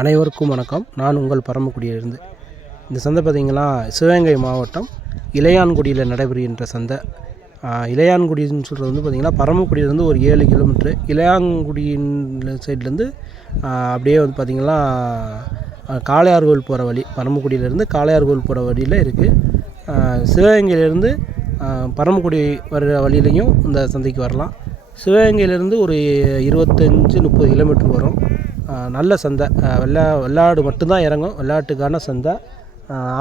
அனைவருக்கும் வணக்கம். நான் உங்கள் பரமக்குடியிலிருந்து. இந்த சந்தை பார்த்திங்கன்னா சிவகங்கை மாவட்டம் இளையான்குடியில் நடைபெறுகின்ற சந்தை. இளையான்குடின்னு சொல்கிறது வந்து பார்த்திங்கன்னா பரமக்குடியிலேருந்து ஒரு 7 கிலோமீட்ரு. இளையான்குடியின் சைட்லேருந்து அப்படியே வந்து பார்த்திங்கன்னா காளையார் கோவில் போகிற வழி, பரமக்குடியிலேருந்து காளையார் கோவில் போகிற வழியில் இருக்குது. சிவகங்கையிலேருந்து பரமக்குடி வர்ற வழியிலையும் இந்த சந்தைக்கு வரலாம். சிவகங்கையிலேருந்து ஒரு 25-30 கிலோமீட்டர் வரும். நல்ல சந்தை. வெள்ளாடு மட்டும்தான் இறங்கும். வெள்ளாட்டுக்கான சந்தை.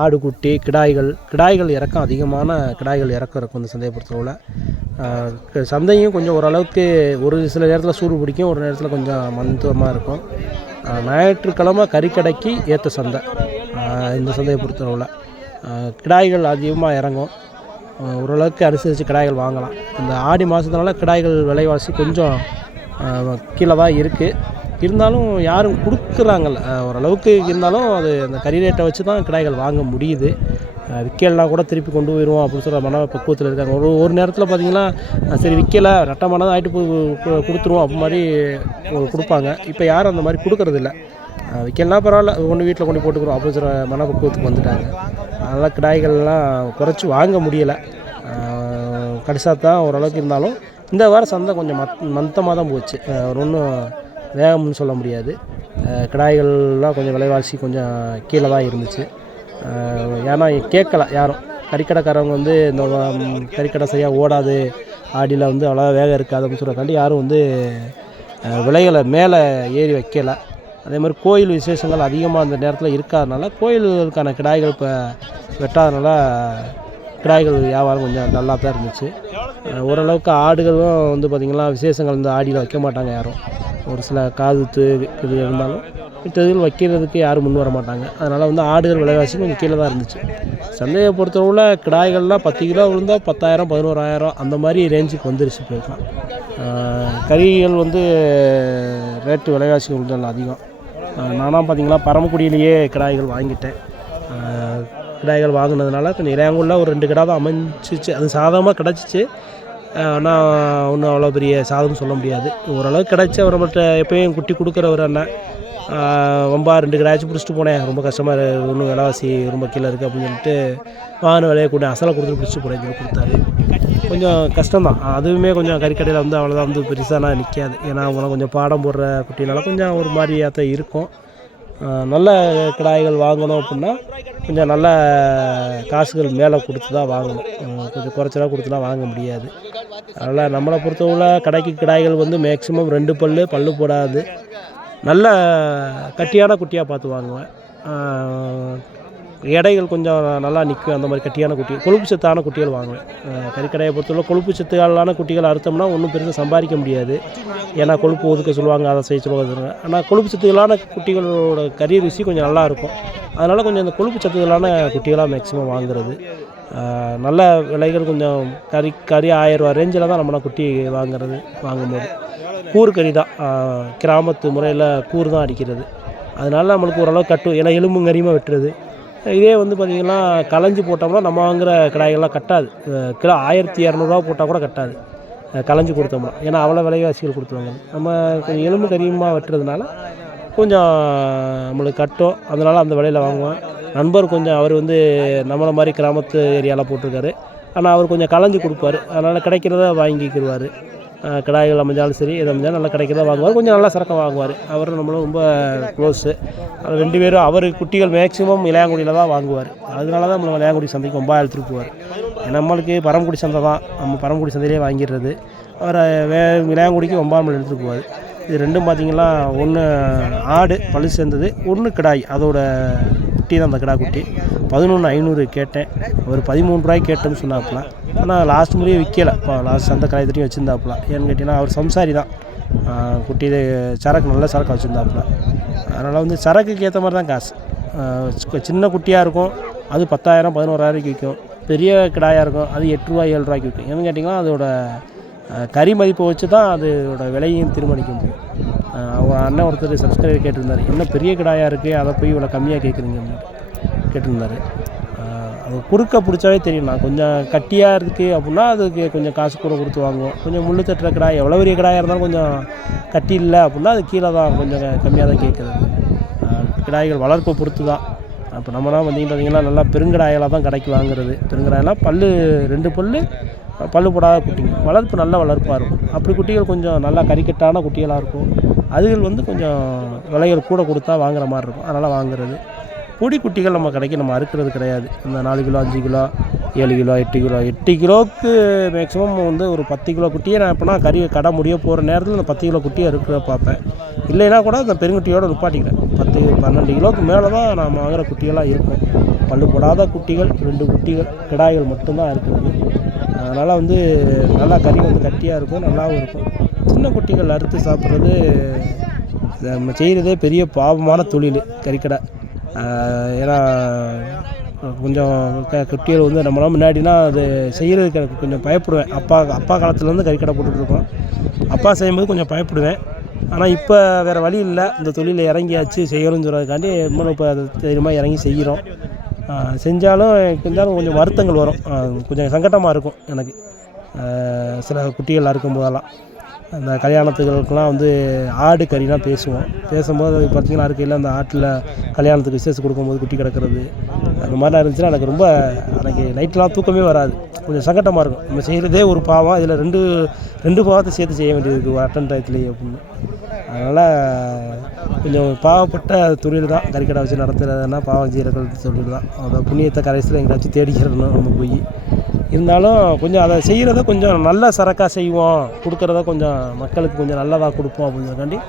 ஆடு குட்டி கிடாய்கள் இறக்கம், அதிகமான கிடாய்கள் இறக்கம் இருக்கும் இந்த சந்தையை பொறுத்தளவில். சந்தையும் கொஞ்சம் ஓரளவுக்கு ஒரு சில நேரத்தில் சூடு பிடிக்கும், ஒரு நேரத்தில் கொஞ்சம் மந்தமாக இருக்கும். ஞாயிற்றுக்கிழமை கறிக்கடைக்கு ஏற்ற சந்தை இந்த சந்தையை பொறுத்தளவில். கிடாய்கள் அதிகமாக இறங்கும். ஓரளவுக்கு அனுசரித்து கிடாய்கள் வாங்கலாம். இந்த ஆடி மாதத்துனால கிடாய்கள் விலைவாசி கொஞ்சம் கீழே தான் இருக்குது. இருந்தாலும் யாரும் கொடுக்குறாங்கல்ல, ஓரளவுக்கு இருந்தாலும் அது அந்த கறி ரேட்டை வச்சு தான் கிடாய்கள் வாங்க முடியுது. விற்கலாம் கூட திருப்பி கொண்டு போயிடுவோம் அப்படின்னு சொல்கிற மன பக்குவத்தில் இருக்காங்க. ஒரு நேரத்தில் பார்த்திங்கன்னா சரி விற்கலை, நட்டமானதான் ஆகிட்டு கொடுத்துருவோம் அப்படி மாதிரி கொடுப்பாங்க. இப்போ யாரும் அந்த மாதிரி கொடுக்குறதில்ல. விற்கலாம் பரவாயில்ல, கொண்டு வீட்டில் கொண்டு போட்டுக்கிறோம் அப்படின்னு சொல்கிற மனப்பக்குவத்துக்கு வந்துட்டாங்க. அதனால் கிடாய்கள்லாம் குறைச்சி வாங்க முடியலை. கடைசியாக தான் ஓரளவுக்கு இருந்தாலும் இந்த வாரம் சந்தை கொஞ்சம் மந்தமாக தான் போச்சு. ஒன்றும் வேகம்னு சொல்ல முடியாது. கிடாய்கள்லாம் கொஞ்சம் விலைவாசி கொஞ்சம் கீழே தான் இருந்துச்சு. ஏன்னா கேட்கல யாரும். கறிக்கடைக்காரவங்க வந்து இந்த கறிக்கடை சரியாக ஓடாது, ஆடியில் வந்து அவ்வளோ வேகம் இருக்காது அப்படின்னு சொல்கிறக்காண்டி யாரும் வந்து விலைகளை மேலே ஏறி வைக்கலை. அதே மாதிரி கோயில் விசேஷங்கள் அதிகமாக அந்த நேரத்தில் இருக்காதனால கோயிலுக்கான கிடாய்கள் இப்போ வெட்டாதனால கிடாய்கள் வியாபாரம் கொஞ்சம் நல்லா தான் இருந்துச்சு. ஓரளவுக்கு ஆடுகளும் வந்து பார்த்திங்கன்னா விசேஷங்கள் வந்து ஆடியில் வைக்க மாட்டாங்க யாரும். ஒரு சில காதுத்து இது இருந்தாலும் இதில் வைக்கிறதுக்கு யாரும் முன் வர மாட்டாங்க. அதனால் வந்து ஆடுகள் விலைவாசி கொஞ்சம் கீழே தான் இருந்துச்சு. சந்தையை பொறுத்தளவில் கிடாய்கள்லாம் 10 கிலோ விழுந்தால் 10,000 11,000 அந்த மாதிரி ரேஞ்சுக்கு வந்துருச்சு போயிருக்கலாம். கறிகள் வந்து ரேட்டு விலைவாசி கொஞ்சம் அதிகம். நானாக பார்த்திங்கன்னா பரமக்குடியிலேயே கிடாய்கள் வாங்கிட்டேன். கிடாய்கள் வாங்கினதுனால கொஞ்சம் இளையாங்கூரில் ஒரு 2 கிடா தான் அமைஞ்சிச்சு. அது சாதமாக கிடச்சிச்சு. ஆனால் ஒன்றும் அவ்வளோ பெரிய சாதம் சொல்ல முடியாது. ஓரளவுக்கு கிடச்சி அவர்கிட்ட எப்போயும் குட்டி கொடுக்குறவர் அண்ணன் ரொம்ப 2 கிடாச்சும் பிடிச்சிட்டு போனேன். ரொம்ப கஷ்டமாக ஒன்றும் விலைவாசி ரொம்ப கீழே இருக்குது அப்படின்னு சொல்லிட்டு வாங்கின விலையை கூட அசலை கொடுத்து பிடிச்சி போனேன் சொல்லி கொடுத்தாரு. கொஞ்சம் கஷ்டம்தான். அதுவுமே கொஞ்சம் கறிக்கடையில் வந்து அவ்வளோதான் வந்து பெருசாக நிற்காது. ஏன்னா அவங்களாம் கொஞ்சம் பாடம் போடுற குட்டினால கொஞ்சம் ஒரு மாதிரியாக தான் இருக்கும். நல்ல கிடாய்கள் வாங்கணும் அப்படின்னா கொஞ்சம் நல்ல காசுகள் மேலே கொடுத்து தான் வாங்கணும். கொஞ்சம் குறைச்சலாக கொடுத்துலாம் வாங்க முடியாது. அதனால் நம்மளை பொறுத்தவரை கடைக்கு கிடாய்கள் வந்து மேக்ஸிமம் 2 பல்லு போடாது, நல்ல கட்டியான குட்டியாக பார்த்து வாங்குவேன். எடைகள் கொஞ்சம் நல்லா நிற்கும். அந்த மாதிரி கட்டியான குட்டி, கொழுப்பு சத்தான குட்டிகள் வாங்குவேன். கறிக்கடையை பொறுத்தவரை கொழுப்பு சத்துகளான குட்டிகள் அறுத்தோம்னா ஒன்றும் பெருசாக சம்பாதிக்க முடியாது. ஏன்னா கொழுப்பு ஒதுக்க சொல்லுவாங்க, அதை செய்ய சொல்லுவாங்க. ஆனால் கொழுப்பு சத்துகளான குட்டிகளோட கறி ருசி கொஞ்சம் நல்லாயிருக்கும். அதனால் கொஞ்சம் இந்த கொழுப்பு சத்துகளான குட்டிகளாக மேக்ஸிமம் வாங்குறது. நல்ல விலைகள் கொஞ்சம் கறி 1000 ரூபா ரேஞ்சில் தான் நம்மளாம் குட்டி வாங்கும்போது கூறு கறி தான். கிராமத்து முறையில் கூறு தான் அடிக்கிறது. அதனால் நம்மளுக்கு ஓரளவு கட்டும். ஏன்னா எலும்பும் கறியுமாக வெட்டுறது. இதே வந்து பார்த்திங்கன்னா களைஞ்சி போட்டோம்னா நம்ம வாங்குகிற கிடாய்கள்லாம் கட்டாது. கிலோ 1200 போட்டால் கூட கட்டாது களைஞ்சி கொடுத்தோம்னா. ஏன்னா அவ்வளோ விலைவாசிகள் கொடுத்துருவாங்க. நம்ம கொஞ்சம் எலும்பு கறியுமாக வெட்டுறதுனால கொஞ்சம் நம்மளுக்கு கட்டும். அதனால் அந்த விலையில் வாங்குவேன். நண்பர் கொஞ்சம் அவர் வந்து நம்மளை மாதிரி கிராமத்து ஏரியாவில் போட்டிருக்காரு. ஆனால் அவர் கொஞ்சம் களைஞ்சி கொடுப்பார். அதனால் கிடைக்கிறத வாங்கிக்கிடுவார். கிடாய்கள் அமைஞ்சாலும் சரி, எது அமைஞ்சாலும் நல்லா கிடைக்கிறதா வாங்குவார். கொஞ்சம் நல்லா சரக்கம் வாங்குவார். அவர் நம்மளும் ரொம்ப க்ளோஸு. அது 2 பேரும் அவர் குட்டிகள் மேக்ஸிமம் இளையாங்குடியில் தான் வாங்குவார். அதனால தான் நம்ம இளையாங்குடி சந்தைக்கு ரொம்ப எடுத்துகிட்டு போவார். நம்மளுக்கு பரமக்குடி சந்தை தான், நம்ம பரமக்குடி சந்தையிலே வாங்கிடுறது. அவர் இளையாங்குடிக்கு 9 எடுத்துகிட்டு போவார். இது 2ம் பார்த்திங்கன்னா ஒன்று ஆடு பழு சேர்ந்தது, ஒன்று கிடாய். அதோட குட்டி தான் அந்த கிடா குட்டி. 11,500 கேட்டேன். ஒரு 13 ரூபாய்க்கு கேட்டேன்னு சொன்னாப்புல. ஆனால் லாஸ்ட் முறையே விற்கலை. இப்போ லாஸ்ட் சந்தை கடையத்தையும் வச்சுருந்தாப்புல. ஏன்னு கேட்டிங்கன்னா அவர் சம்சாரி தான். குட்டி சரக்கு நல்ல சரக்கு வச்சுருந்தாப்புல. அதனால் வந்து சரக்குக்கு ஏற்ற மாதிரி தான் காசு. சின்ன குட்டியாக இருக்கும், அது 10,000 11,000 விற்கும். பெரிய கிடாயாக இருக்கும், அது 8 ரூபா 7 ரூபாய்க்கு விற்கும். ஏன்னு கேட்டிங்கன்னா அதோட கறி மதிப்பை வச்சு தான் அதோட விலையும் தீர்மானிக்க முடியும். அவங்க அண்ணன் ஒருத்தர் சப்ஸ்கிரைபர் கேட்டிருந்தார், என்ன பெரிய கிடாயாக இருக்குது, அதை போய் இவ்வளோ கம்மியாக கேட்குறீங்க கேட்டிருந்தார். அது குறுக்க பிடிச்சாவே தெரியும். நான் கொஞ்சம் கட்டியாக இருக்குது அப்படின்னா அதுக்கு கொஞ்சம் காசு கூட கொடுத்து வாங்குவோம். கொஞ்சம் முள்ளு தட்டுற கிடாய், எவ்வளோ பெரிய கிடாயாக இருந்தாலும் கொஞ்சம் கட்டி இல்லை அப்படின்னா அது கீழே தான் கொஞ்சம் கம்மியாக தான் கேட்குறது. கிடாய்கள் வளர்ப்பை பொறுத்து தான். இப்போ நம்மளாம் பார்த்திங்கன்னா நல்லா பெருங்கிடாய்களாக தான் கடைக்கு வாங்குறது. பெருங்கிடாயெல்லாம் பல்லு 2 பல்லு போடாத குட்டிங்க, வளர்ப்பு நல்ல வளர்ப்பாக இருக்கும். அப்படி குட்டிகள் கொஞ்சம் நல்லா கறிக்கட்டான குட்டிகளாக இருக்கும். அதுகள் வந்து கொஞ்சம் விலைகள் கூட கொடுத்தா வாங்குற மாதிரி இருக்கும், அதனால் வாங்குறது. பொடி குட்டிகள் நம்ம கடைக்கு நம்ம அறுக்கிறது கிடையாது. இந்த 4 கிலோ 5 கிலோ 7 கிலோ 8 கிலோவுக்கு மேக்ஸிமம் வந்து ஒரு 10 கிலோ குட்டியை நான் எப்போனா கடை முடிய போகிற நேரத்தில் இந்த 10 கிலோ குட்டியை இருக்கிற பார்ப்பேன். இல்லைன்னா கூட இந்த பெருங்குட்டியோடு நிப்பாட்டிக்கிறேன். 10-12 கிலோவுக்கு மேலே தான் நாம் வாங்குகிற குட்டிகளாக இருக்கும். பல்லு போடாத குட்டிகள் 2 குட்டிகள் கிடாய்கள் மட்டும்தான் இருக்கிறது. அதனால் வந்து நல்லா கறி வந்து கட்டியாக இருக்கும், நல்லாவும் இருக்கும். சின்ன குட்டிகள் அறுத்து சாப்பிட்றது நம்ம செய்கிறதே பெரிய பாவமான தொழில் கறிக்கடை. ஏன்னா கொஞ்சம் குட்டிகள் வந்து நம்மளாம் முன்னாடினா அது செய்கிறதுக்கு எனக்கு கொஞ்சம் பயப்படுவேன். அப்பா காலத்துலேருந்து கறிக்கடை போட்டுட்ருக்கோம். அப்பா செய்யும்போது கொஞ்சம் பயப்படுவேன். ஆனால் இப்போ வேறு வழி இல்லை, இந்த தொழிலில் இறங்கியாச்சு செய்யணும்னு சொல்கிறதுக்காண்டி இன்னும் இப்போ அது தைரியமாக இறங்கி செய்கிறோம். செஞ்சாலும் கொஞ்சம் வருத்தங்கள் வரும், கொஞ்சம் சங்கடமாக இருக்கும் எனக்கு. சில குட்டிகள் அறுக்கும் போதெல்லாம் அந்த கல்யாணத்துகளுக்கெல்லாம் வந்து ஆடு கறிலாம் பேசும்போது அது பார்த்திங்கன்னா இருக்கையில் அந்த ஆட்டில் கல்யாணத்துக்கு விசேஷம் கொடுக்கும்போது குட்டி கிடக்கிறது அந்த மாதிரிலாம் இருந்துச்சுன்னா எனக்கு நைட்டெலாம் தூக்கமே வராது. கொஞ்சம் சங்கடமாக இருக்கும். நம்ம செய்கிறதே ஒரு பாவம், இதில் ரெண்டு பாவத்தை சேர்த்து செய்ய வேண்டியது இருக்குது அட்டன் டயத்துலேயே அப்படின்னு. அதனால் கொஞ்சம் பாவப்பட்ட தொழில் தான் கறிக்கடை வச்சு நடத்துகிறதுனா, பாவம் செய்கிற தொழில் தான். அந்த புண்ணியத்தை கடைசியில் எங்கேயாச்சும் தேடிக்கிறணும் நம்ம போய். இருந்தாலும் கொஞ்சம் அதை செய்கிறத கொஞ்சம் நல்ல சரக்காக செய்வோம், கொடுக்குறத கொஞ்சம் மக்களுக்கு கொஞ்சம் நல்லதாக கொடுப்போம் அப்படிங்கிறக்காண்டி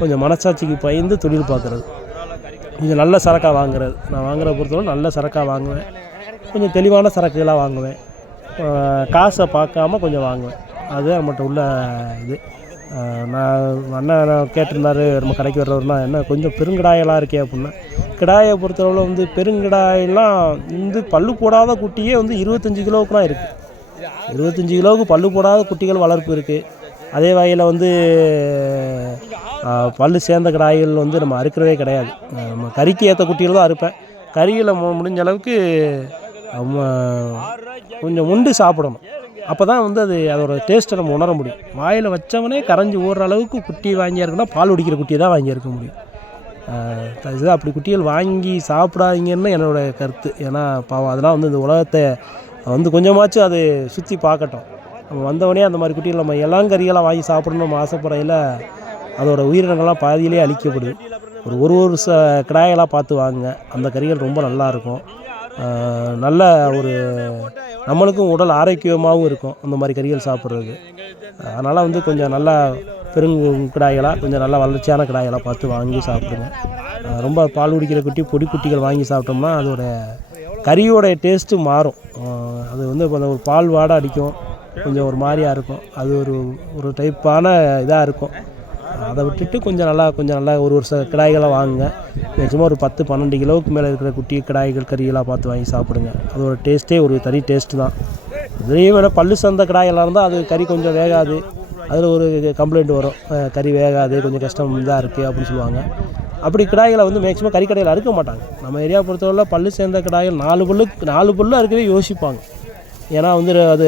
கொஞ்சம் மனசாட்சிக்கு பயந்து தொழில் பார்க்குறது. கொஞ்சம் நல்ல சரக்காக வாங்குறது. நான் வாங்குகிற பொறுத்தவரை நல்ல சரக்காக வாங்குவேன், கொஞ்சம் தெளிவான சரக்குகளாக வாங்குவேன். காசை பார்க்காம கொஞ்சம் வாங்குவேன். அதுதான் நம்மகிட்ட உள்ள இது. அண்ணன் கேட்டிருந்தாரு நம்ம கடைக்கு வர்றவர்னா என்ன கொஞ்சம் பெருங்கிடாயெல்லாம் இருக்கே அப்படின்னா, கிடாயை பொறுத்தளவில் வந்து பெருங்கிடாயெல்லாம் வந்து பல்லு போடாத குட்டியே வந்து 25 கிலோவுக்குலாம் இருக்குது. 25 கிலோவுக்கு பல்லு போடாத குட்டிகள் வளர்ப்பு இருக்குது. அதே வகையில் வந்து பல்லு சேர்ந்த கிடாய்கள் வந்து நம்ம அறுக்கிறதே கிடையாது. நம்ம கறிக்கு ஏற்ற குட்டிகள் தான் அறுப்பேன். கறியில் முடிஞ்ச அளவுக்கு கொஞ்சம் உண்டு சாப்பிடணும். அப்போ தான் வந்து அதோட டேஸ்ட்டை நம்ம உணர முடியும். வாயில் வச்சவனே கரைஞ்சி ஓடுற அளவுக்கு குட்டி வாங்கியிருக்குன்னா பால் குடிக்கிற குட்டியை தான் வாங்கியிருக்க முடியும். இதுதான் அப்படி குட்டிகள் வாங்கி சாப்பிடாதீங்கன்னு என்னோடய கருத்து. ஏன்னா பாவம் அதெல்லாம் வந்து இந்த உலகத்தை வந்து கொஞ்சமாச்சும் அது சுற்றி பார்க்கட்டும். நம்ம வந்தவொடனே அந்த மாதிரி குட்டிகள் நம்ம கறிகளாக வாங்கி சாப்பிடணும் நம்ம ஆசைப்படையில் அதோடய உயிரினங்கள்லாம் பாதியிலே அழிக்கப்படுது. ஒரு கிடாய்களாக பார்த்து வாங்குங்க, அந்த கறிகள் ரொம்ப நல்லாயிருக்கும். நல்ல ஒரு நம்மளுக்கும் உடல் ஆரோக்கியமாகவும் இருக்கும் அந்த மாதிரி கறிகள் சாப்பிட்றது. அதனால் வந்து கொஞ்சம் நல்லா கிடாய்களாக கொஞ்சம் நல்லா வளர்ச்சியான கிடாய்களாக பார்த்து வாங்கி சாப்பிடுங்க. ரொம்ப பால் குடிக்கிற குட்டி பொடி குட்டிகள் வாங்கி சாப்பிட்டோம்னா அதோட கறியோடைய டேஸ்ட்டு மாறும். அது வந்து கொஞ்சம் ஒரு பால் வாடை அடிக்கும், கொஞ்சம் ஒரு மாதிரியாக இருக்கும். அது ஒரு டைப்பான இதாக இருக்கும். அதை விட்டுட்டு கொஞ்சம் நல்லா ஒரு கிடாய்களாக வாங்குங்க. மேக்ஸிமம் ஒரு 10-12 கிலோவுக்கு மேலே இருக்கிற குட்டி கிடாய்கள் கறிகளாக பார்த்து வாங்கி சாப்பிடுங்க. அதோட டேஸ்ட்டே ஒரு தனி டேஸ்ட்டு தான். அதுலேயும் வேணால் பல்லு சந்த கிடாய்களாக இருந்தால் அது கறி கொஞ்சம் வேகாது, அதில் ஒரு கம்ப்ளைண்ட் வரும், கறி வேகாது கொஞ்சம் கஷ்டம் இதாக இருக்குது அப்படின்னு சொல்லுவாங்க. அப்படி கிடாய்களை வந்து மேக்ஸிமம் கறிக்கடையில் அறுக்க மாட்டாங்க. நம்ம ஏரியா பொறுத்தவரை பல்லு சேர்ந்த கிடாய்கள் 4 பல்லு அறுக்கவே யோசிப்பாங்க. ஏன்னா வந்து அது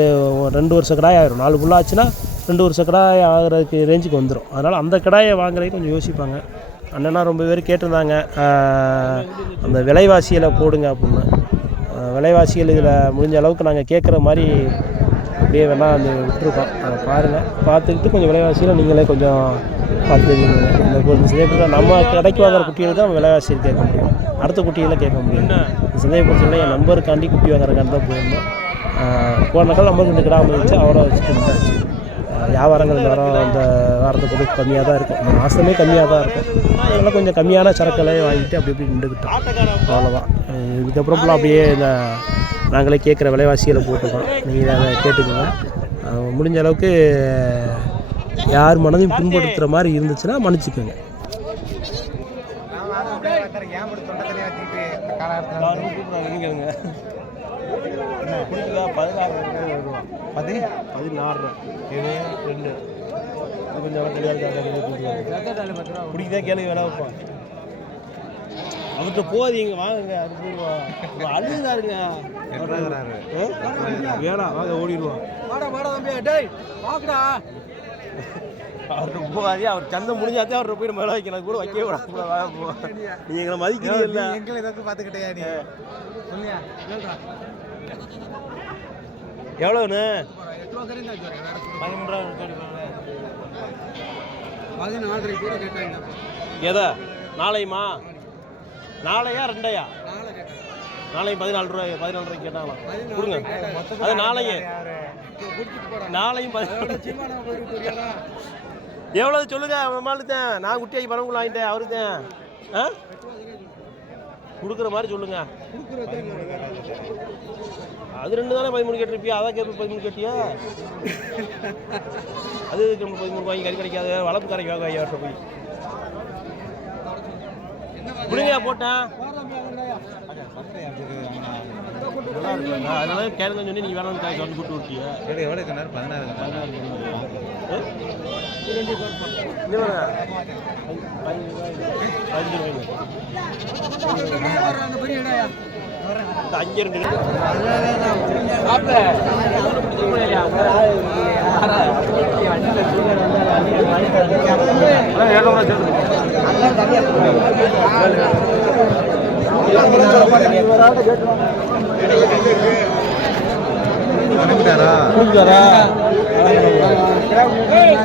2 வருஷ கிடாய் ஆகிடும். 4 புல்லு ஆச்சுன்னா 2 வருஷ கிடாய் ஆகிறதுக்கு ரேஞ்சுக்கு வந்துடும். அதனால் அந்த கிடாயை வாங்குறதுக்கு கொஞ்சம் யோசிப்பாங்க. அண்ணனா ரொம்ப பேர் கேட்டிருந்தாங்க அந்த விலைவாசியில் போடுங்க அப்படின்னு. விலைவாசிகள் இதில் முடிஞ்ச அளவுக்கு நாங்கள் கேட்குற மாதிரி அப்படியே வேணால் அந்த விட்டுருக்கோம். அதை பாருங்கள், பார்த்துக்கிட்டு கொஞ்சம் விலைவாசியில் நீங்களே கொஞ்சம் பார்த்துக்கிங்க. இந்த சிதைப்பு நம்ம கடைக்கு வாங்குற குட்டிகளுக்கு தான் விலைவாசியில் கேட்க முடியும், அடுத்த குட்டிகளை கேட்க முடியும். சிதைப்பு சொல்ல என் நம்பருக்காண்டி குட்டி வாங்குறதுக்காண்டி தான் போயிருந்தோம். போன நாள் நம்பருக்கு 2 கிராமம் வச்சு அவரை வச்சுட்டு இருந்தாச்சு. வியாபாரங்கள் இந்த வாரத்தை பொறுத்து கம்மியாக தான் இருக்கும், இந்த மாதமே கம்மியாக தான் இருக்கும். அதனால் கொஞ்சம் கம்மியான சரக்குகளை வாங்கிட்டு அப்படி இப்படி நின்றுக்கிட்டோம், அவ்வளோதான். இதுக்கப்புறம் ஃபுல்லாக அப்படியே நாங்களே கேட்குற விலைவாசிகளை போட்டுக்கோம். நீங்கள் அதை கேட்டுக்கோங்க. முடிஞ்ச அளவுக்கு யார் மனதையும் புண்படுத்துகிற மாதிரி இருந்துச்சுன்னா மன்னிச்சுக்கோங்க. குடிக்கா 16 ரூபா 16 இது 2 கொஞ்சம் குடிக்கதா கேளுங்க வேணா வைப்பான் அவர்கிட்ட போது இங்கே வாங்குங்க. அது அழுகுதாருங்க வேணா வாங்க ஓடிடுவான். அவர்கிட்ட போகாதே. அவர் சந்தை முடிஞ்சாதே அவர்கிட்ட போய் மேலே வைக்கலாம் கூட வைக்கவே கூடாது. நீ எங்களை மதிக்கிறீங்க எங்களை ஏதாவது பார்த்துக்கிட்டே நீ சொல்லியா எவ்வளோண்ணு 14 கூட கேட்டாங்க. எதா நாளையுமா? நாளையா ரெண்டையா? நாளையும் 14 ரூபாய்க்கு கேட்டாங்களாம். கொடுங்க. அது நாளையே நாளையும் எவ்வளவு சொல்லுங்க. மாலுத்தேன் நான் குட்டியாக்கி பணம் வாங்கிட்டேன். அவருத்தேன் கொடுக்குற மாதிரி சொல்லுங்க. அது 2 தானே 13 கேட்டிருப்பியா? அதான் கேட்ப 13 கேட்டியா? அது 13 வாங்கி கறி கிடைக்காது. வளர்ப்பு கரைக்கு வாங்க ஐயாட்ட போய் கொடுங்க போட்டேன். அதனால கேளுங்க சொல்லி நீங்க வேணும் காய் சொல்லி கூட்டு விட்டியா?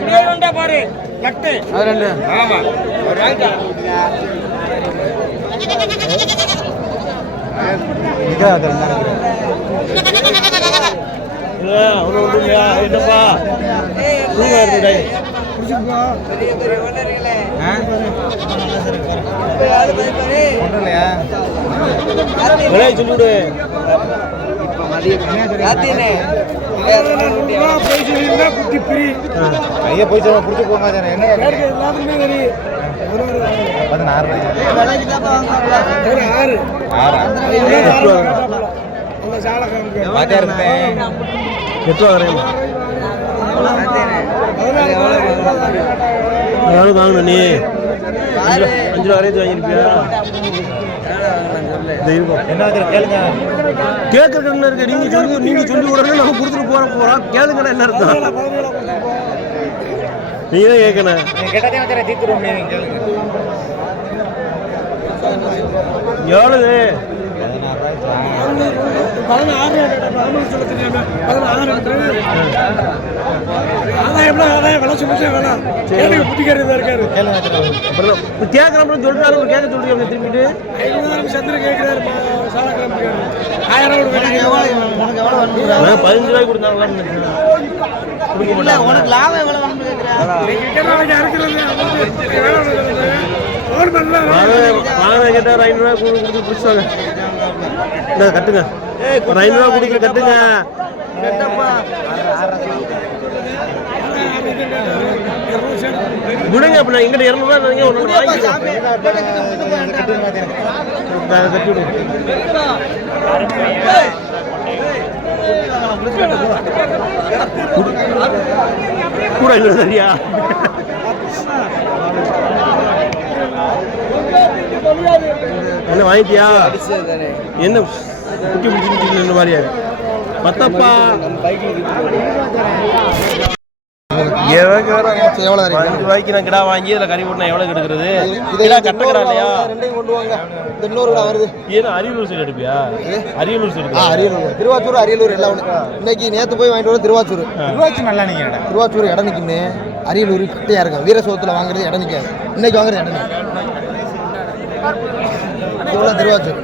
16 பாரு கட்டு அது 2 ஆமா என்னப்பா சொல்லிவிடு. ஐயா போய் சொல்ல பிடிச்சி போங்க. என்ன 16 வாங்கணும். நீ 5 ரூபா வரையும் வாங்கிருப்பியா? என்ன கேளுங்க. கேட்கறது என்ன இருக்கு? நீங்க சொல்லி உடனே நம்ம கொடுத்துட்டு போறோம். கேளுங்கன்னா என்ன அர்த்தம்? நீங்க தான் கேட்கணும். எவ்வளவு? 16 கேட்கறப்ப சொல்றாரு. கேட்க சொல்றீங்க திரும்பிட்டு 15 ரூபாய்க்கு கொடுத்தாங்களான்னு உனக்கு லாபம் எவ்வளவு கேட்டார். 5 ரூபாய் கொடுத்து பிடிச்சாங்க. கட்டுங்க. ஒரு 5 ரூபா குடிக்கல கட்டுங்க. விடுங்க. அப்படின்னா எங்கிட்ட 200 ரூபா ஒன்று வாங்கிக்கலாம். கட்டி விடுங்க. கூட இல்லை சரியா? என்ன வாங்கிட்டியா? என்ன குட்டி பிடிச்சி மாதிரியா? பத்தப்பா ரூபாய்க்கு நான் கிடா வாங்கி அதில் கறி போட்டு எவ்வளோ கெடுக்கிறது? கட்டக்கடா இல்லையா? கொண்டு வாங்க. இன்னொரு கடை வருது. ஏன்னா அரியலூர் சைடு எடுப்பியா? அரியலூர் சைடு. அரியலூர், திருவாச்சூர், அரியலூர் எல்லாம் இன்னைக்கு நேற்று போய் வாங்கிட்டு வர. திருவாச்சூர் நல்லா நீங்கள் திருவாச்சூர் இடம் நிற்குமே. அரியலூர் கிட்டையா இருக்கும். வீரசோகத்தில் வாங்குறது இடம் நிற்காது. இன்னைக்கு வாங்குறது இடம் நிற்கும். இவ்வளோ திருவாச்சூர்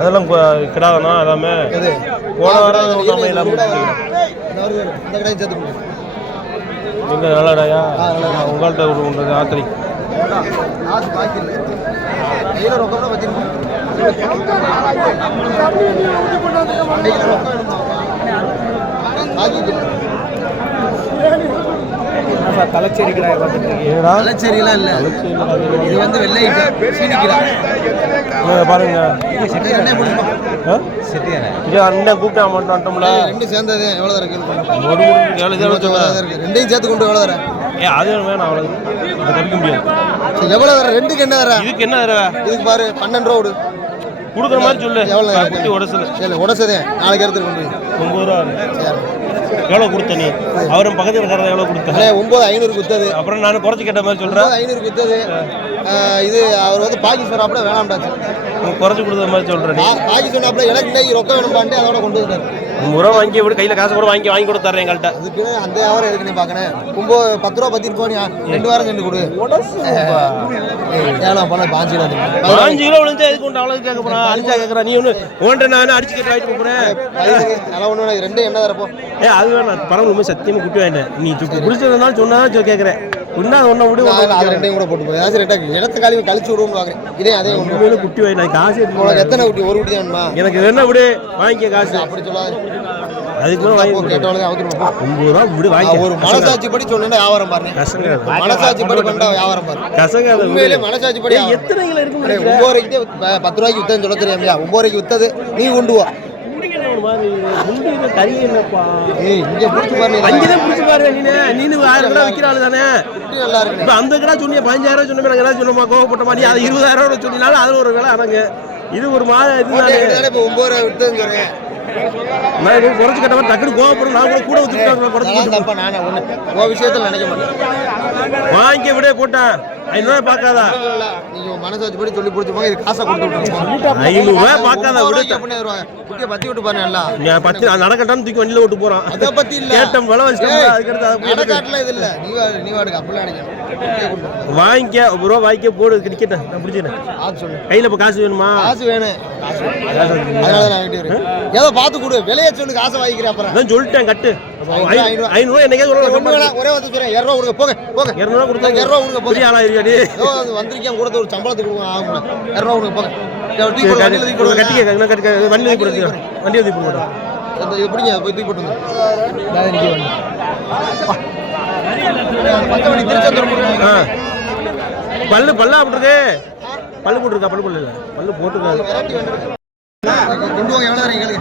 அதெல்லாம் கிடாதானா? எல்லாமே போன வாரம் இல்லாமல் இந்த கடையை சேர்த்து கொடுங்க. எங்கே நல்லாடாயா? உங்கள்கிட்ட ஒரு ஆத்திரி ரொக்கம் வச்சிருக்கோம். தலைச்சேரி கிடாய் தலைச்சேரிலாம் இல்லை. இது வந்து வெள்ளை சீனிக்கிறா பாருங்க. அண்ணன் கூப்பிட்டா மாட்டோம்ல. 2 சேர்ந்தது எவ்வளோ இருக்கு? 2 சேர்த்து கொண்டு எவ்வளோ தர? அது வேணும். அவ்வளோ கழிக்க முடியாது. எவ்வளோ தர? 2க்கு என்ன தர? இதுக்கு என்ன தர? இதுக்கு பாரு 12 ரூபா கொடுக்குற மாதிரி சொல்லு. எவ்வளோ உடசல்? சரி உடசதே நாளைக்கு எடுத்துட்டு கொண்டு 9 ரூபா. சரி எவ்வளோ கொடுத்த நீ அவரும் பக்கத்தில் இருக்கிறத எவ்வளோ கொடுத்த? 9,500 வித்தது. அப்புறம் நான் குறைச்சி கேட்ட மாதிரி சொல்கிறேன். 500 வித்தது. இது அவர் வந்து பாக்கி சொன்னாப்புல வேணாம்டாச்சு, குறைச்சி கொடுத்த மாதிரி சொல்கிறேன். பாக்கி சொன்னாப்புல எனக்கு இன்னைக்கு ரொக்கம் வேணும்பான்ட்டு அதோட கொண்டு வந்துட்டாரு. 50 ரூபா வாங்கி விட, கையில் காசு கூட வாங்கி கொடுத்தாரு எங்கள்கிட்ட. அதுக்கு அந்த வியாபாரம் எதுக்கு நீ பார்க்கணும்? 10 ரூபா பத்தி இருக்கோம், 2 வாரம் சென்று கொடு. ஏழாம் பணம் 5 கிலோ விழுந்தா எதுக்கு கொண்டு அவ்வளோ கேட்க போறா? அடிச்சா கேட்கறா நீ ஒன்று ஒன்றை நான் அடிச்சு கேட்டு வாங்கிட்டு போறேன். நல்லா ஒன்று 2 என்ன தரப்போ? அது வேணாம், பரவாயில்ல, சத்தியமாக குட்டி வாங்கினேன். நீ பிடிச்சதுனால சொன்னா கேட்குறேன். ஒன்னா ஒன்றை விடு, அது 2 கூட போட்டு போய் ஏதாச்சும் ரெண்டாக இடத்த கழிச்சு விடுவோம்னு பார்க்குறேன். இதே அதே ஒன்று குட்டி வாங்கி காசு உனக்கு எத்தனை குட்டி? ஒரு குட்டி வேணுமா? எனக்கு வேணா விடு, வாங்கிக்க காசு. அப்படி சொல்லாது. அதுக்கு கேட்டவளுக்கு 50 ரூபா விடு, வாங்கி. ஒரு மனசாட்சி படி சொன்னா வியாபாரம் பாருங்க. மனசாட்சி படி பண்ணா வியாபாரம் பாருங்க. கசங்க உண்மையிலே மனசாட்சி படி. எத்தனை கிலோ இருக்கு? 9 ரூபாய்க்கு 10 ரூபாய்க்கு வித்தேன்னு சொல்ல தெரியாமையா? 9 ரூபாய்க்கு வித்தது நீ கொண்டு வா. இங்க பிடிச்சு பாரு, அங்கதான் பிடிச்சு பாரு. நீனு 1000 கிலோ விற்கிற ஆளு தானே. நல்லா இருக்கு. இப்ப அந்த கிலோ சொன்னீங்க 15,000 சொன்ன மாதிரி ஏதாவது சொன்னமா கோவப்பட்ட மாதிரி. அது 20,000 சொன்னாலும் அது ஒரு விலை. ஆனாங்க இது ஒரு இதுதானே. இப்போ 9 ரூபாய் வித்ததுன்னு சொல்றேன். நான் இது குறைச்சு கட்ட மாதிரி டக்குனு கோவப்படும். நான் கூட ஊற்றிட்டு தப்பா நானே ஒண்ணு உன் விஷயத்துல நினைக்க மாட்டேன். வாங்கி விட போட்டேன். 500 ரூபாய் பார்க்காதா? நீங்க மனசாட்சி படி சொல்லி பிடிச்சிருப்பாங்க. இது காசை கொடுத்து விட்டுருவோம். 500 ரூபாய் பார்க்காதா? விட குட்டியை பத்தி விட்டு பாருங்க. நல்லா நடக்கட்டான்னு தூக்கி வண்டியில விட்டு போறான். அதை பத்தி இல்ல, கேட்டம் விலை வச்சுட்டு நடக்காட்டுல இது இல்ல. நீ வாடுங்க அப்படிலாம் நினைக்கிறேன். வாங்கிக்க 1 ரூபா வாங்கிக்க போடு. கிரிக்கெட்டை நான் பிடிச்சிட்டேன். கையில இப்போ காசு வேணுமா? காசு வேணும். அதனால நான் வீட்டு வரேன். ஏதோ பார்த்து கொடு, விலையை சொல்லு, காசை வாங்கிக்கிறேன். அப்புறம் சொல்லிட்டேன் கட்டு 500 ரூபாய் என்னைக்கே ஒரே வந்து சொல்றேன். 200 ரூபா கொடுங்க, போங்க போங்க. 200 ரூபா கொடுத்தா 200 ரூபா கொடுங்க, போங்க. ஆளா இருக்காடி வந்திருக்கேன் கூட ஒரு சம்பளத்துக்கு கொடுங்க. ஆகும் 200 ரூபா கொடுங்க, போங்க. கட்டி வண்டி வண்டி போட்டு இது பிடிங்க, போய் தூக்கி போட்டு பல்லு பல்லா போட்டுருக்கு. பல்லு போட்டுருக்கா? பல்லு போடல, பல்லு போட்டுருக்காது. கொண்டு போங்க. எவ்வளோ தரீங்க கேளுங்க.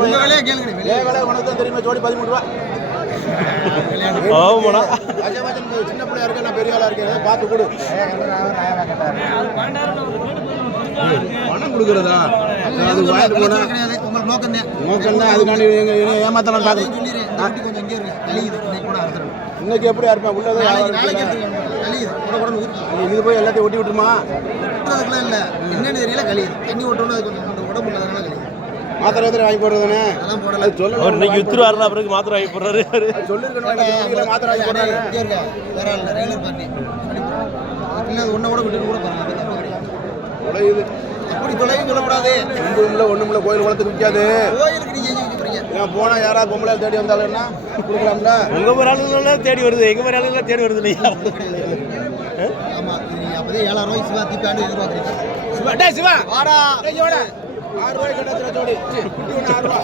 உங்க விலையை கேளுங்க. விலை உனக்கு தான் தெரியுமா? ஜோடி 13 ரூபா. ஆமாடா, சின்ன பிள்ளையா இருக்க, நான் பெரிய ஆளா இருக்கேன். பார்த்து கொடு. பணம் கொடுக்குறதா? அது வாங்கிட்டு போனா உங்களுக்கு நோக்கம் தான். அதுக்காண்டி ஏமாத்தலாம் பார்க்க கொஞ்சம் இங்கே இருக்கு. இன்னைக்கு எப்படி இருப்பேன்? உள்ளதை இது போய் எல்லாத்தையும் ஒட்டி விட்டுருமா? அதுக்கெல்லாம் இல்லை, என்னன்னு தெரியல. கழியுது தண்ணி ஓட்டணும். அது கொஞ்சம் உடம்பு இல்லாதனால கழியுது. மாத்திரை எத்தனை வாங்கி போடுறதுன்னு அதெல்லாம் போடல. சொல்லணும். இன்னைக்கு வித்துரு வரல, அப்புறம் மாத்திரை வாங்கி போடுறாரு. சொல்லிருக்கணும். மாத்திரை வாங்கி போடுறாரு. வேற இல்லை, ரெகுலர் பார்ட்டி இல்லை. ஒன்றை கூட விட்டு கூட பாருங்க. தொலையுது. அப்படி தொலையும் சொல்லக்கூடாது. ஒன்றும் இல்லை. கோயில் குளத்துக்கு விற்காது. கோயிலுக்கு நீங்கள் எங்கே விற்கிறீங்க? ஏன் போனால் யாராவது பொம்பளை தேடி வந்தாலும்னா கொடுக்கலாம்ல. உங்கள் ஒரு ஆளுநர் தேடி வருது, எங்கள் ஒரு ஆளுநர் தேடி வருது இல்லையா? ஆமாம், அப்போதே 7,000 ரூபாய்க்கு சிவா தீப்பாண்டு எதிர்பார்க்குறீங்க. சிவா டே சிவா வாடா. 6 ரூபாய் கிட்ட ஜோடி. குட்டி 6 ரூபா.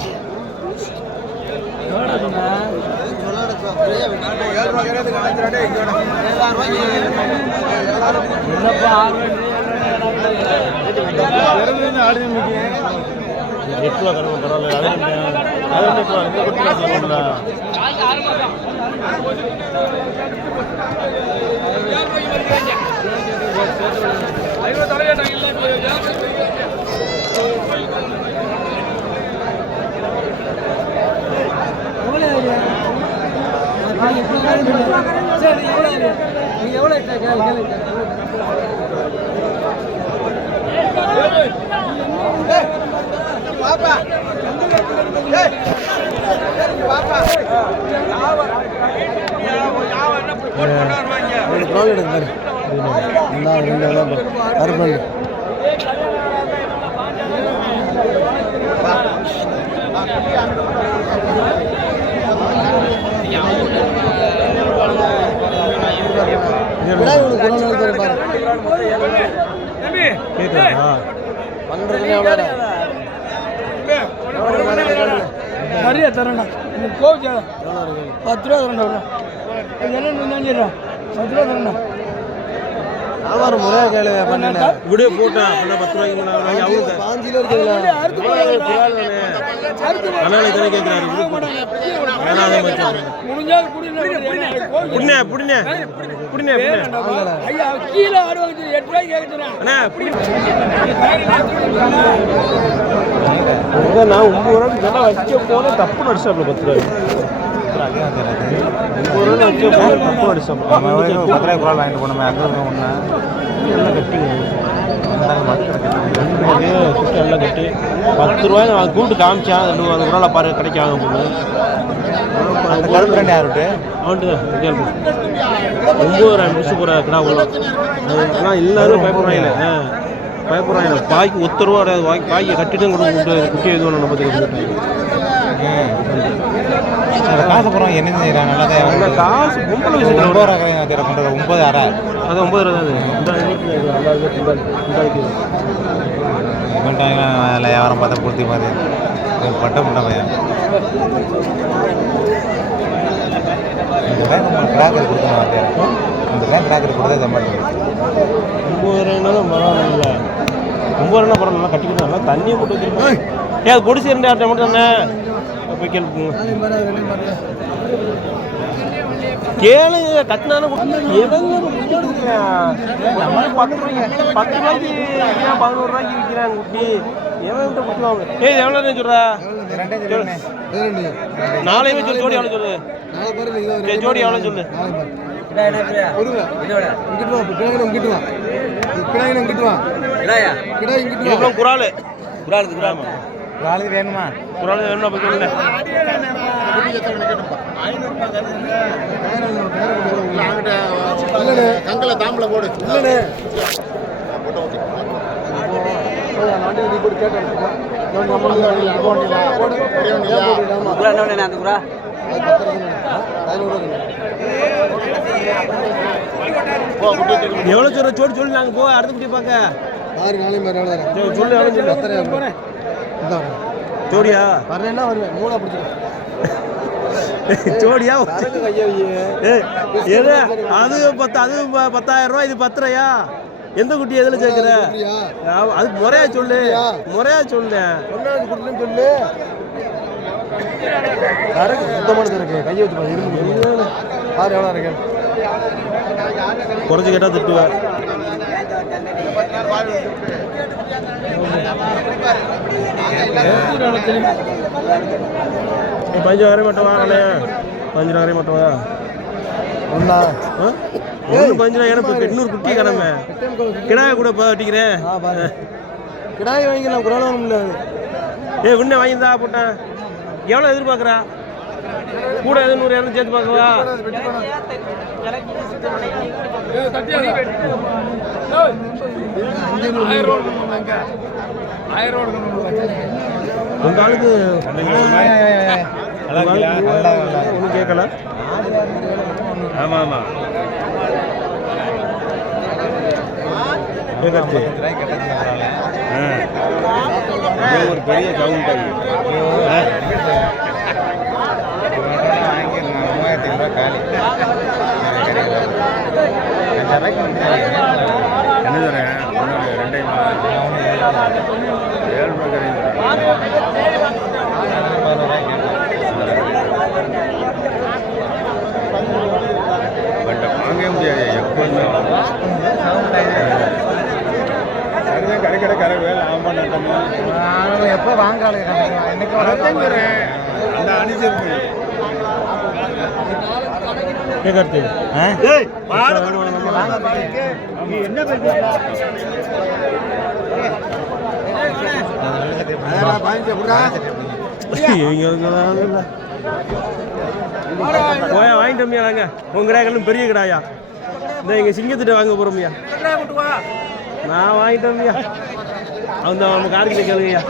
7 ரூபாய் கிடையாது. 7,000 ரூபாய்க்கு நிறைய தரேண்ணா. எனக்கு கோவிச்சா 10 ரூபா தரேன்டா. என்ன 10 ரூபா தரேண்ணா. வியாபாரம் முறையாக கேளு. விடு போட்டேன். 10 ரூபாய்க்கு அவருக்கு 5 கிலோ இருக்குங்களா? அண்ணாலை தானே கேட்குறாரு. முடிஞ்சாலும் புடினே புடினே புடினே ஐயா கீழே ஆடுவாங்க. 8 ரூபாய்க்கு கேட்குறேன். நான் 9 ரூபாய்க்கு வைக்க போன தப்பு நடிச்சாப்ல 10 ரூபாய்க்கு. குரால் வாங்கிட்டு போனோமே அங்கே ஒன்று எல்லாம் கட்டி 10 ரூபாய் நான் கூப்பிட்டு காமிச்சேன். அந்த குராலை பாரு கிடைக்காங்க பொண்ணு கருப்பு ரெண்டு யாருட்டு அவன்ட்டு தான் 9 நிமிஷம் போகிற கிடா ஆனால் எல்லாரும் பயப்படுறாங்க. பயப்படுறாங்க பாய்க்கு 10 ரூபா கிடையாது. பாய்க்கு கட்டிட்டு கொடுத்து குட்டி எதுவும் நம்ம காசு போகிறோம் என்ன செய்யறாங்க நல்லா தான் காசு பொம்பளை விஷயம் 9 ரூபா பண்ணுறது 9 ஆறா அது 9 ரூபா தான் அதில் வியாபாரம் பார்த்தா பூர்த்தி மாதிரி பட்ட முட்டை பையன் கிடாக்கர் கொடுக்கணும் இந்த கிடாக்கர் கொடுத்தா சம்பாதிக்கணும் 9 ரூபாய்னாலும் பரவாயில்ல. 9 ரூபா பரவாயில்ல கட்டிக்கிட்டு நல்லா தண்ணியை போட்டு வச்சிருக்கேன். அது பொடிச்சு 2 ஆட்டை மட்டும் தானே போய் கேள்வி கேளுங்க கட்டினாலும் 10 ரூபாய்க்கு 11 ரூபாய்க்கு விற்கிறாங்க குட்டி. எவன் குட்டுவாங்க? எவ்வளோ சொல்றா? நாளையுமே சொல்லு. ஜோடி எவ்வளோ சொல்லு? ஜோடி எவ்வளோ சொல்லு? குரால் வேணுமா குரால் வேணுமா போய் சொல்லுங்க. கங்கல தாம்பல போடு எவ்வளோ சொல்ற ஜோடி சொல்லு. நாங்கள் போக அடுத்த குட்டி பார்க்க சொல்லு. எவ்வளோ சொல்லு? ஜோடியா வரேன்னா வருவேன் 3 பிடிச்சிருக்கேன் ஜோடியா எது அது 10,000 ரூபாய். இது 10 ரூபாயா? எந்த குட்டி எதில் சேர்க்குற? அது முறையா சொல்லு. முறையா சொல்லு. சொல்லு சரக்கு சுத்தமானது இருக்கு. கையை வச்சு இரும்பு பாரு எவ்வளோ இருக்கு. குறைச்சி கேட்டால் திட்டுவேன். பதினஞ்சாயிரம் மட்டும் வாங்கலே. 15,000 மட்டும் வா. ஒன்றா 15,000 இன்னொரு குட்டி கிடமை கிடாய கூட பாட்டிக்கிறேன். கிடாய் வாங்கிக்கலாம் குராலும் இல்லை. உன்ன வாங்கியிருந்தா போட்டேன். எவ்வளோ எதிர்பார்க்குறா? கூட எது 100 சேர்த்து பார்க்கவா? உங்க ஆளுக்கு ஒன்றும் கேட்கல. ஆமாம் ஆமாம் ஒரு பெரிய கவுண்டர் 3000 ரூபா காலி. என்ன சொல்கிறேன்? 2 வாங்கவே முடியாது. எப்போதுமே அதுதான் கடை வேலை ஆமாம் நட்டமா எப்போ வாங்காது என்னைக்கு அந்த அனுசரிப்பு கேட்கறது என்ன வாங்கிட்டோம்யாங்க. உங்க கிடாய்களும் பெரிய கிடாயா. இந்த எங்க சிங்கத்திட்ட வாங்க போறோம்யா. நான் வாங்கிட்டோம்யா. அந்த நம்ம கார்கிட்ட கேளுங்கய்யா.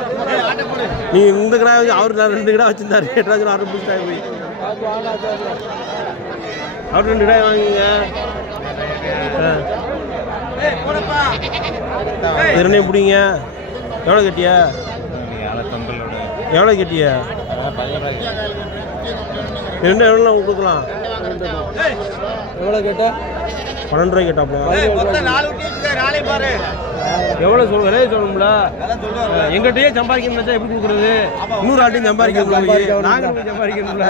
நீங்க இந்த கிடாய் அவரு 2 கிடா வச்சிருந்தாரு. 8,000 ஆர்டர் பிடிச்சிட்டாங்க போய். அவர் 2 கிடாய் வாங்குங்க. இரண்டையும் பிடிங்க. எவ்வளோ கட்டியா? எவ்வளோ கட்டியா? 2 எவ்வளோ கொடுக்கலாம்? எவ்வளோ கேட்டா? 12 ரூபாய் கேட்டாப்ல. எவ்வளோ சொல்லுங்க சொல்லணும்ல. எங்கிட்டயே சம்பாதிக்கணும் எப்படி கொடுக்குறது? 100 ஆட்டையும் சம்பாதிக்கணும். நாங்கள் சம்பாதிக்கணும்ல.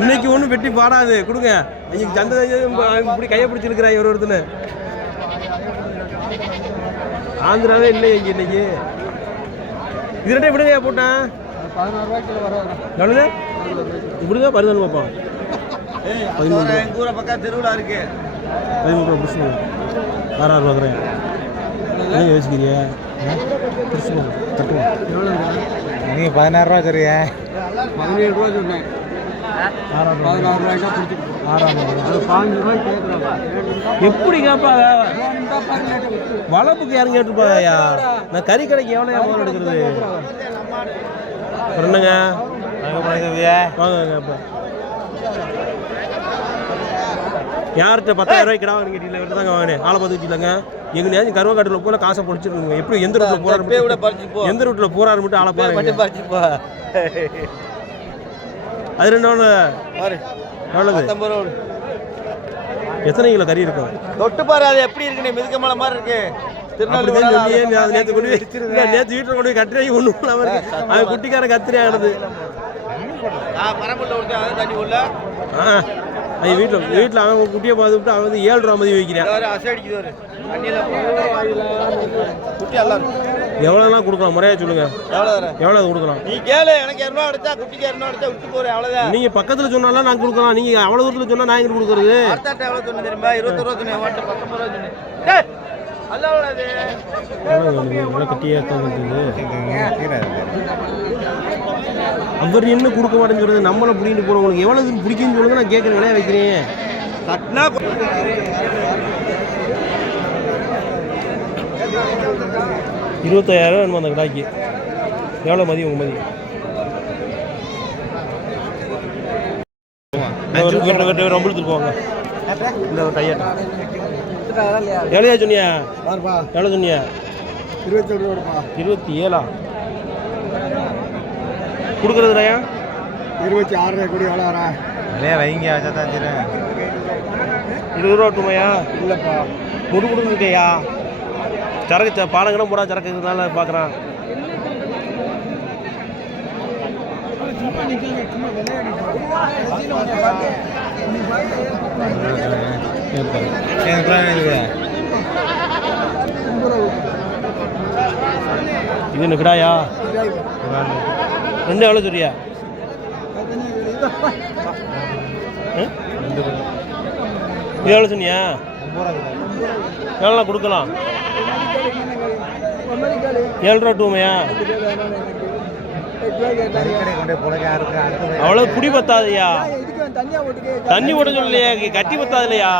இன்னைக்கு ஒன்றும் வெட்டி பாடாது கொடுங்க. இன்னைக்கு சந்தை இப்படி கையை பிடிச்சிருக்கிறாங்க ஒரு ஒருத்தனை. ஆந்திராவே இல்லை எங்க இன்னைக்கு. இது 2 விடுங்க போட்டேன். 16 ரூபாய்க்கு வர எவ்வளவு? இப்படி தான் பரிதான பார்ப்பான் 13 எங்கள் ஊரை பக்கம் திருவிழா இருக்கு 13 ரூபா பிடிச்சி ஆறாறு பார்க்குறேன் என்ன யோசிக்கிறியா பிடிச்சி கட்டுவோம் நீ 16 ரூபா சரியா 17 ரூபா சொன்னேன் 16 ரூபாய்க்கா பிடிச்சி 15 ரூபாய்க்கு கேட்குறாங்க எப்படி கேட்பாங்க வளர்ப்புக்கு யாரும் கேட்டுருப்பாங்கய்யா நான் கறி கடைக்கு எவ்வளோ முதல்ல எடுக்கிறது என்னங்க வாங்க கேட்பேன் யார்கிட்ட 10,000 ரூபாய்க்கு கிடா வாங்கி கேட்டீங்களா இவர்கிட்ட தாங்க வாங்கினேன் ஆளை பார்த்து வச்சுக்கலாங்க எங்கள் நேரம் கருவாக்காட்டில் போல காசை படிச்சிருக்கோங்க எப்படி எந்த ரூட்டில் போகிறாரு எந்த ரூட்டில் போகிறாரு மட்டும் ஆளை பாருங்க அது 2 எவ்வளவு எத்தனை கிலோ கறி இருக்கும் தொட்டு பாரு அது எப்படி இருக்குன்னு மிதுக்க மலை மாதிரி இருக்கு நேற்று வீட்டில் கொண்டு போய் கத்திரி ஒன்றும் இல்லாமல் இருக்கு அவன் குட்டிக்காரன் கத்திரி ஆனது தண்ணி உள்ள அது வீட்டில் அவன் குட்டியை பார்த்துட்டு அவன் வந்து 7 ரூபா மதியம் வைக்கிறான் அசை அடிக்குது குட்டி நல்லா இருக்கும் எவ்வளோலாம் கொடுக்கலாம் முறையாக சொல்லுங்க எவ்வளோ கொடுக்கலாம் நீ கேளு எனக்கு 200 அடிச்சா குட்டிக்கு 200 அடிச்சா விட்டு போறேன் அவ்வளோதான் நீங்கள் பக்கத்தில் சொன்னாலும் நான் கொடுக்கலாம் நீங்கள் அவ்வளோ தூரத்தில் சொன்னால் நான் எங்கே கொடுக்குறது அடுத்த எவ்வளோ சொன்ன தெரியுமா 21 ரூபா சொன்னேன் 19 ரூபா சொன்னேன் எவ்வளோ கட்டியாக அவர் என்ன கொடுக்க மாட்டேன்னு சொல்றது நம்மளை பிடிக்கிட்டு போகிறோம் உங்களுக்கு எவ்வளோ பிடிக்குன்னு சொல்லுங்க நான் கேட்குற விலையை வைக்கிறேன் கட்டினா 25,000 வேணுமா அந்த கடாய்க்கு எவ்வளோ மதியம் உங்கள் மதியம் ரொம்ப எடுத்துட்டு இந்த ஒரு டையர் எவ்வளோயா சொன்னியா எவ்வளோ சொன்னியா 27 கொடுக்குறது ராயா 26 கூடி எவ்வளோ வரா வைங்க வச்சா தான் தரேன் 20 ரூபா விட்டுமையா இல்லைப்பா முடு இருக்கையா சரக்கு பாலங்கடம் போடா சரக்கு இருக்கிறதுனால பார்க்குறான் இது என்ன கிடாயா 2 எவ்வளோ சொல்றியா இது எவ்வளோ சொன்னியா எவ்வளோ கொடுக்கலாம் 7 ரூபா டூமையா அவ்வளோ குடி பத்தாதையா தண்ணி ஓட்ட சொல்லலையா கட்டி பத்தாது இல்லையா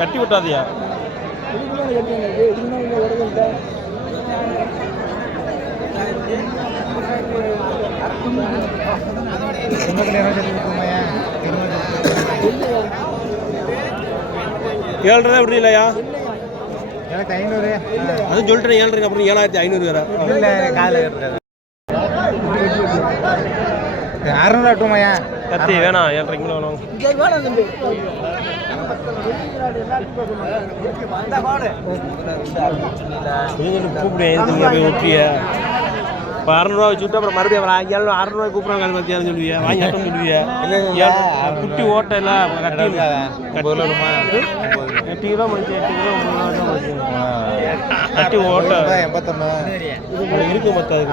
கட்டி பத்தாதையா ஏழரை தான் விடுறீங்களா எனக்கு 500 அதுவும் சொல்லிட்டேன் 7,500 அப்புறம் 7,500 வேற இல்லை காலையில் கட்டுறது 600 கட்டுமையா கத்தி வேணாம் 7,500 கிலோ வேணும் கூப்பிடுவேன் போய் விட்டுறிய இப்போ 600 வச்சு விட்டு அப்புறம் மறுபடியும் அப்புறம் 600 கூப்பிட்றாங்க அதை பற்றி சொல்லுவியா வாங்கி அட்டம் சொல்லுவியா குட்டி ஓட்டை இல்லை கட்டி தான் முடிச்சு 8 கிலோ 9 தான் முடிச்சு கட்டி ஓட்டை 89 இருக்கு மொத்தம்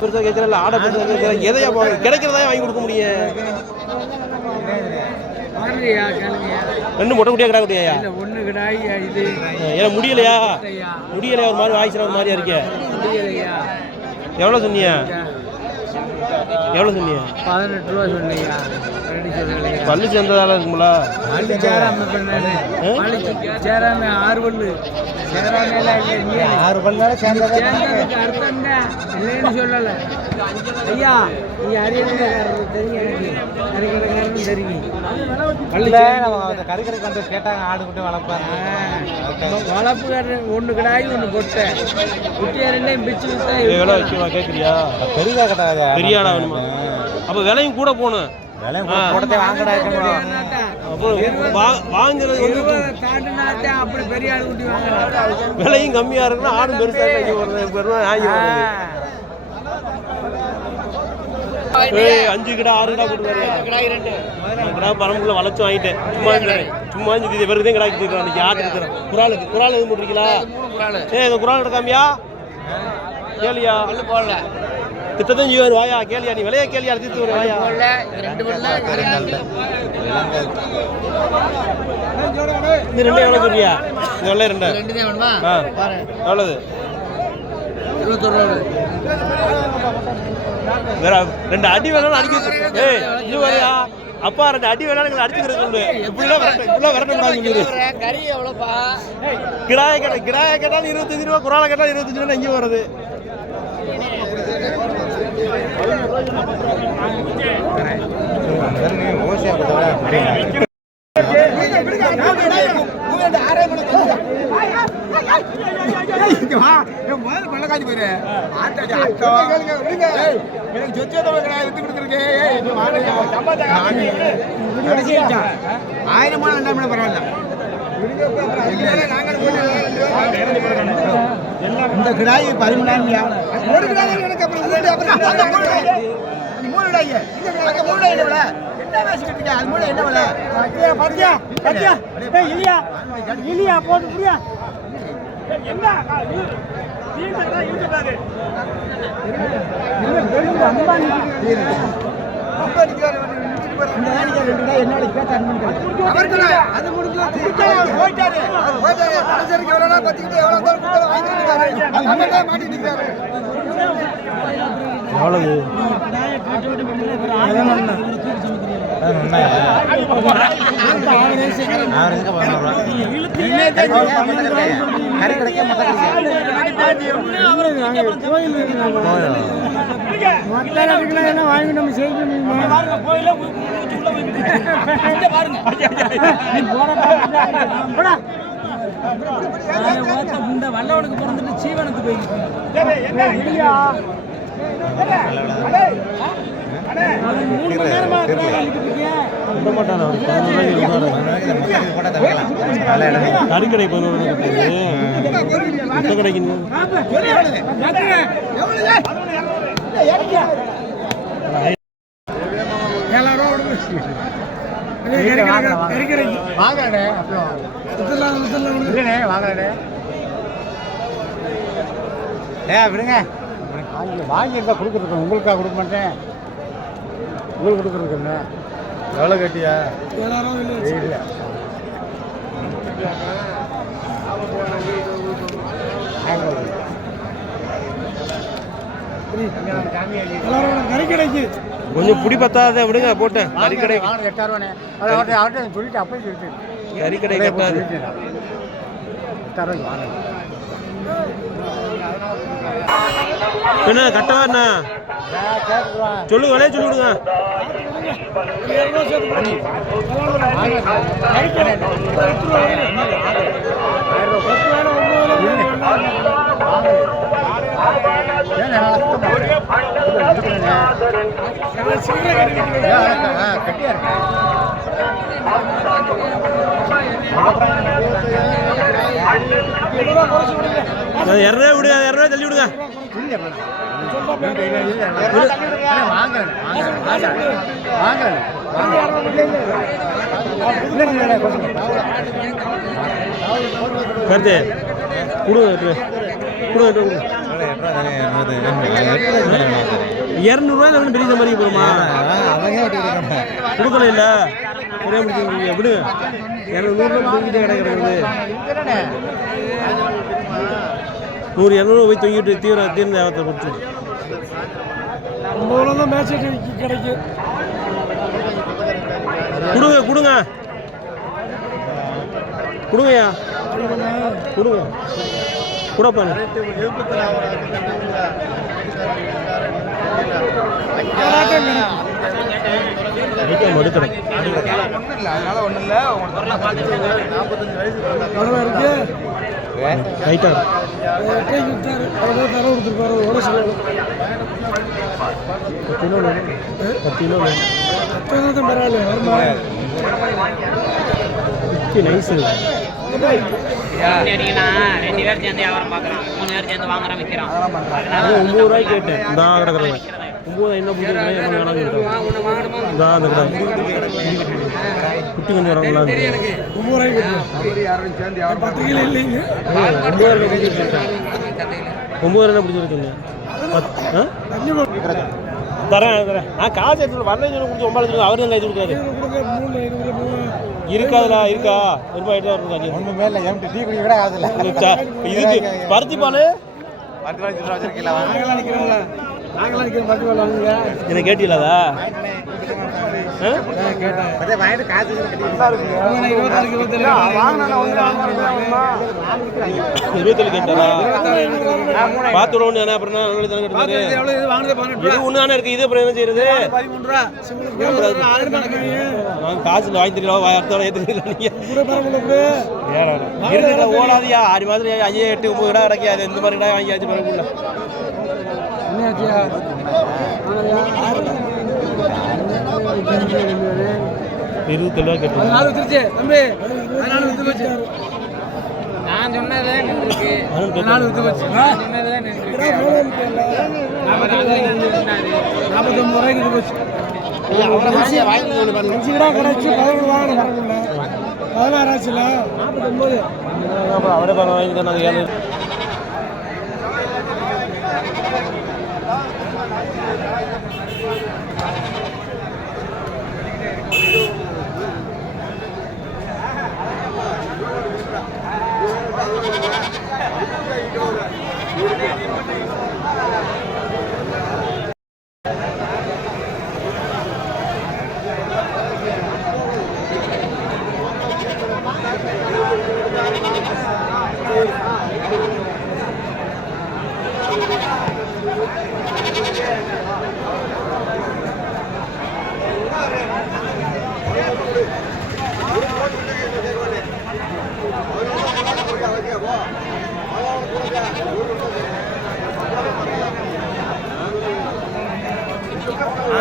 பெருசாக கேட்கல ஆடை பெருசாக கேட்கல எதையா கிடைக்கிறதா வாங்கி கொடுக்க முடியும் 2 மொட்டை குட்டியா கிடா குட்டியா ஒன்று கிடாய் இது ஏன்னா முடியலையா ஒரு மாதிரி வாய்ஸ் ஒரு மாதிரியா இருக்கே எவ்வளோ சொன்னியா 18 ரூபா சொன்னியா பல்லு சேர்ந்ததால இருக்குங்களா சேராம 6 பல்லு ஆறு பல்ல சேர்ந்தது அர்த்தம் இல்லைன்னு சொல்லலை ஐயா நீ அறியக்காரர் தெரியும் எனக்கு கறிக்கடைக்காரரும் தெரியும் கறிக்கடைக்கு வந்து கேட்டாங்க ஆடு குட்டி வளர்ப்பாங்க வளர்ப்புக்காரர் 1 கிடாய் 1 பொட்டை குட்டியா 2 பிச்சு வித்தா எவ்வளோ வச்சுமா கேட்குறியா பெரிதா கட்டாத பெரியாடா வேணுமா அப்போ விலையும் கூட போகணும் அப்படி பெரிய ஆடு குட்டி வாங்க விலையும் கம்மியா இருக்குன்னா ஆடும் பெருசா 5 கிடா 6 கிடா போட்டு கிடா பரம்புக்குள்ள வளைச்சு வாங்கிட்டேன். சும்மா இது இவருக்கு தான் கிடாக்கி தருவான். இன்னைக்கு ஆட்டு இருக்கிறேன். குரால் எதுவும் போட்டிருக்கீங்களா? இந்த குரால் எடுக்காமியா கேளியா திட்டத்தையும் ஜீவன் வாயா கேளியா நீ விலையா கேளியா தீர்த்து ஒரு வாயா இந்த 2 எவ்வளோ சொல்றியா? இந்த வெள்ளை 2 எவ்வளவு? 21 வேற 2 அடி வேணாலும் அடிக்க. இது வரையா அப்பா 2 அடி வேணாலும் அடிச்சுக்கிறது சொல்லு. இப்படிலாம் வரக்கூடாது. கிடாய கேட்டாலும் 25 ரூபா, குராலை கேட்டாலும் 25 ரூபா. எங்கே வருது? இந்த கிடாய் 13,000 ஒரு கிடாய் எனக்கு அப்புறம் 3 கிடாய் அங்க 3 கிடாய் என்ன என்ன பேசிக்கிட்டீங்க? அது 3 என்ன விலை? பாத்தியா பாத்தியா ஏய் இலியா போடு புரியா என்ன தீங்கடா இருக்கடாது ரொம்ப நிக்கிறாரு. இந்த ஆணிக்கு 2 கிடாய் என்ன கேட்டா அவர்தான் அது முடிஞ்சு போயிட்டாரு. கடைசிக்கு எவ்வளவு பத்திக்கிட்டு எவ்வளவு கொடுத்து வாங்கிட்டாரு. அங்க மாட்டி நிக்கிறாரு. எவ்வளவு வாங்கி நம்ம செய்யணும் வல்லவனுக்கு பிறந்துட்டு சீவனுக்கு போய் கறிக்கடை 11 கடைக்கு விடுங்க வாங்கியிருந்தா கொடுக்குறேன். உங்களுக்காக கொடுக்க மாட்டேன். உங்களுக்கு கொடுக்குறதுக்கு எவ்வளோ கட்டியா? 7,000 கறிக்கடைக்கு கொஞ்சம் புடி பத்தாத விடுங்க போட்டேன். கறிக்கடை 8,000 அவர்கிட்ட சொல்லிட்டு அப்பயே சொல்லிட்டு கறிக்கடை கட்டாது. 8,000 வாங்க. என்ன கட்டவா என்ன சொல்லுங்க, விலையை சொல்லி விடுங்க. இரநூறுவா விடுங்க, 200 தள்ளி விடுங்க. கருத்து கொடுங்க 200 பெரிய மாதிரி போடுமா? கொடுக்கல இல்ல ஒரே முடிச்சு விடுங்க. 200 கிடைக்கிறது 100-200 போய் தூங்கிட்டு தீர்ந்த தேவத்தை கொடுத்து தான் மேட்ச் கிடைக்கும். கொடுங்கய்யா கொடுங்க கூடப்பாங்க. மடுக்கிறேன் ரைட்டா பரவாயில்ல வருமா நைஸ். 2 பேர் சேர்ந்து வியாபாரம் பார்க்குறான், 3 பேர் சேர்ந்து வாங்குறான் விற்கிறான். 9 ரூபாய்க்கு கேட்டேன். நான் கிடக்குறேன் 9 என்ன பிடிச்சிருக்கேன் இதான் அந்த கடை குட்டி கொஞ்சம் வரவங்களா 9 என்ன பிடிச்சிருக்கீங்க தரேன் நான் காசு எடுத்து வரல சொல்லி கொடுத்து 9 அவர் தான் கைது கொடுக்காது இருக்காதுல இருக்கா ரூபாய் ஒன்று மேலே எம்டி டீ குடி கூட ஆகுதுல்ல இதுக்கு பருத்தி பால் என்ன கேட்டீங்களாதா இருபத்தேழு கேட்டாரா பார்த்து ஒன்று தானே அப்புறம் இது ஒன்று தானே இருக்கு இது அப்புறம் என்ன செய்யறது காசு வாங்கி தெரியல அடுத்த ஏற்றுக்கலாம் நீங்க ஓடாதியா 6 மாதம் 5 8 9 இடம் கிடைக்காது இந்த மாதிரி இடம் வாங்கியாச்சு பரவாயில்ல இருபத்தேழு கேட்டு நான் சொன்னதே நின்றுருக்கு. அவரே வாங்கி நாங்கள் 7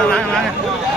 வாங்க